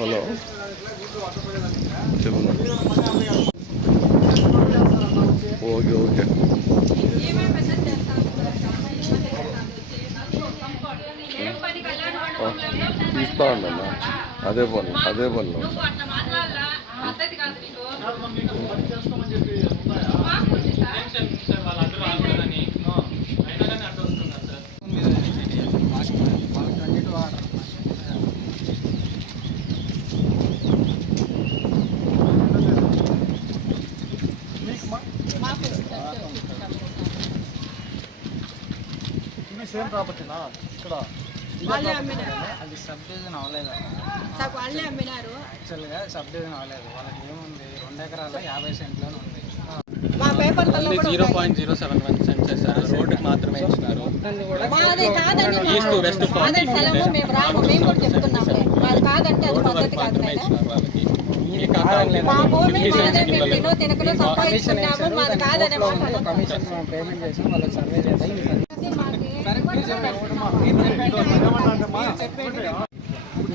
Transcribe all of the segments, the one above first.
Hello చెప్పండి. Okay okay తీస్తా ఉండన్నా. అదే పనులు సేమ్ ప్రాపర్టీనా ఇక్కడ వాళ్ళే అమ్మినారు. అది సబ్ డివిజన్ అవ్వలేదు. వాళ్ళే అమ్మినారు. యాక్చువల్గా సబ్ డివిజన్ అవ్వలేదు. వాళ్ళకి ఏముంది 2 ఎకరాల 50 సెంట్లోనే ఉంది. మా పేపర్ 0.071 సెంట్ చేశారు. రోడ్డుకి మాత్రమే ఇచ్చినారు. మాది కాదండి, మేము రాము, మేము కూడా చెప్తున్నాంలే. మాది కాదంటే అది పద్ధతి కాదు. మా భూమి మాదే, మేము తినకలో సంపాదించుకున్నాము. మాది కాదనే కమిషన్ పేమెంట్ చేసాం. వాళ్ళకి సర్వే చేద్దాం.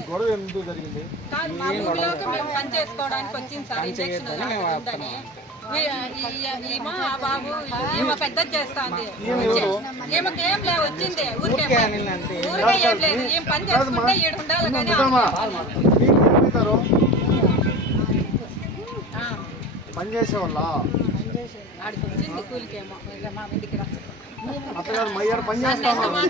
గొడవ ఎందుకు జరిగింది? మా ఊరిలోకి మేము పని చేసుకోవడానికి వచ్చింది సార్. ఇంజక్షన్ ఉందని ఈమె ఆ బాబు ఈమె పెద్ద చేస్తాంది. ఈమెకి ఏం లేదు, వచ్చింది ఊరికే ఏం లేదు. ఏం పని చేసుకుంటే 7 ఉండాలి కానీ పని చేసేవాళ్ళ ఆడికి వచ్చింది కూలికేమో. మా ఇంటికి పని చేస్తామా